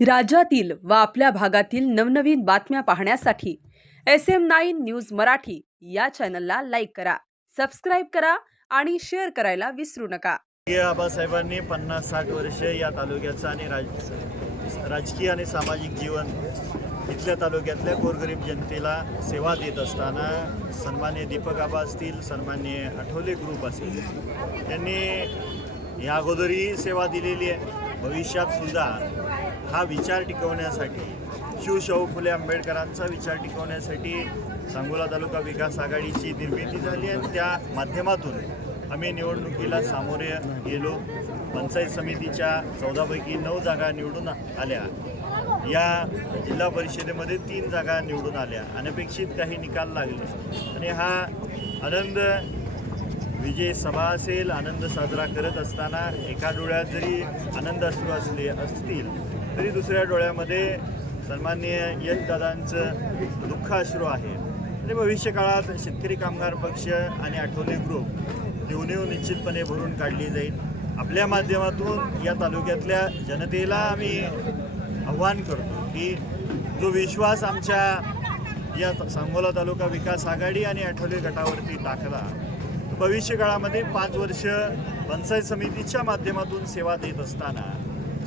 राज्यातील व आपल्या भागातील नवनवीन बातम्या पाहण्यासाठी S M nine news Marathi या चॅनलला लाईक करा सबस्क्राईब करा आणि शेअर करायला विसरू नका. आबासाहेबांनी पन्नास साठ वर्षे या तालुक्याचं आणि राज राजकीय आणि सामाजिक जीवन इथल्या तालुक्यातल्या गोरगरीब जनतेला सेवा देत असताना सन्मान्य दीपक आबा असतील सन्मान्य आठवले ग्रुप असेल त्यांनी या अगोदरही सेवा दिलेली आहे. भविष्यात सुद्धा हा विचार टिकवण्यासाठी शिवशाहू फुले आंबेडकरांचा विचार टिकवण्यासाठी सांगोला तालुका विकास आघाडीची निर्मिती झाली आणि त्या माध्यमातून आम्ही निवडणुकीला सामोरे गेलो. पंचायत समितीच्या चौदापैकी नऊ जागा निवडून आल्या. या जिल्हा परिषदेमध्ये तीन जागा निवडून आल्या. अनपेक्षित काही निकाल लागले. आणि हा आनंद जे सभा असेल आनंद साजरा करत असताना एका डोळ्यात जरी आनंद अश्रू असले असतील तरी दुसऱ्या डोळ्यामध्ये सन्माननीय यशदादांचं दुःख अश्रू आहे. आणि भविष्य काळात शेतकरी कामगार पक्ष आणि आठवले ग्रुप ही निश्चितपणे भरून काढली जाईल. आपल्या माध्यमातून या तालुक्यातल्या जनतेला आम्ही आव्हान करतो की जो विश्वास आमच्या या सांगोला तालुका विकास आघाडी आणि आठवले गटावरती टाकला भविष्यकाळामध्ये पाच वर्ष पंचायत समितीच्या माध्यमातून सेवा देत असताना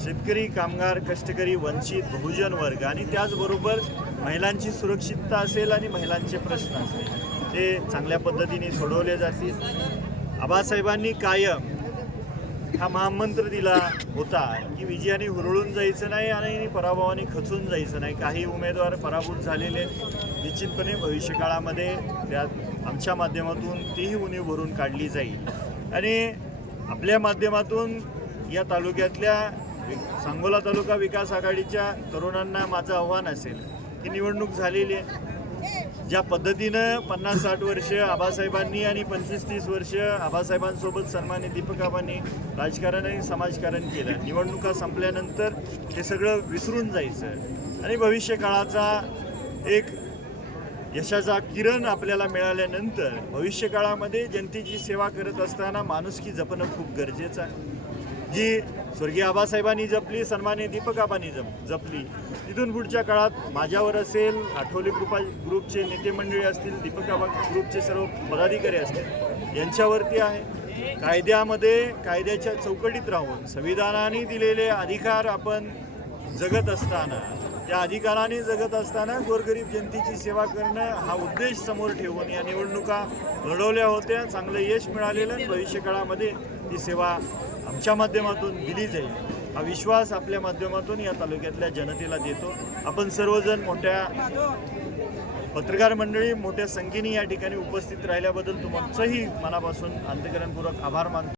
शेतकरी कामगार कष्टकरी वंचित बहुजन वर्ग आणि त्याचबरोबर महिलांची सुरक्षितता असेल आणि महिलांचे प्रश्न असेल ते चांगल्या पद्धतीने सोडवले जातील. आबासाहेबांनी कायम हा महामंत्र दिला होता की विजयाने हुरळून जायचं नाही आणि पराभवाने खचून जायचं नाही. काही उमेदवार पराभूत झालेले निश्चितपणे भविष्यकाळामध्ये त्यात आमच्या माध्यमातून तीही उणीव भरून काढली जाईल. आणि आपल्या माध्यमातून या तालुक्यातल्या सांगोला तालुका विकास आघाडीच्या तरुणांना माझं आव्हान असेल की निवडणूक झालेली आहे. ज्या पद्धतीनं पन्नास साठ वर्ष आबासाहेबांनी आणि पंचवीस तीस वर्ष आबासाहेबांसोबत सन्मान्य दीपकाबांनी राजकारण आणि समाजकारण केलं. निवडणुका संपल्यानंतर हे सगळं विसरून जायचं. आणि भविष्य काळाचा एक यशाचा किरण आपल्याला मिळाल्यानंतर भविष्यकाळामध्ये जनतेची सेवा करत असताना माणुसकी जपणं खूप गरजेचं आहे. जी स्वर्गीय आबासाहेबांनी जपली सन्मान्य दीपकाबांनी जप जपली. तिथून पुढच्या काळात माझ्यावर असेल आठवले ग्रुपा ग्रुपचे नेते मंडळी असतील दीपक आबा ग्रुपचे सर्व पदाधिकारी असतील यांच्यावरती आहे. कायद्यामध्ये कायद्याच्या चौकटीत राहून संविधानाने दिलेले अधिकार आपण जगत असताना त्या अधिकाराने जगत असताना गोरगरीब जनतेची सेवा करणं हा उद्देश समोर ठेवून या निवडणुका लढवल्या होत्या. चांगलं यश मिळालेलं आणि ही सेवा आमच्या माध्यमातून दिली जाईल. हा विश्वास आपल्या माध्यमातून या तालुक्यातल्या जनतेला देतो. आपण सर्वजण मोठ्या पत्रकार मंडळी मोठ्या संख्येने या ठिकाणी उपस्थित राहिल्याबद्दल तुमचंही मनापासून अंतकरणपूर्वक आभार मानतो.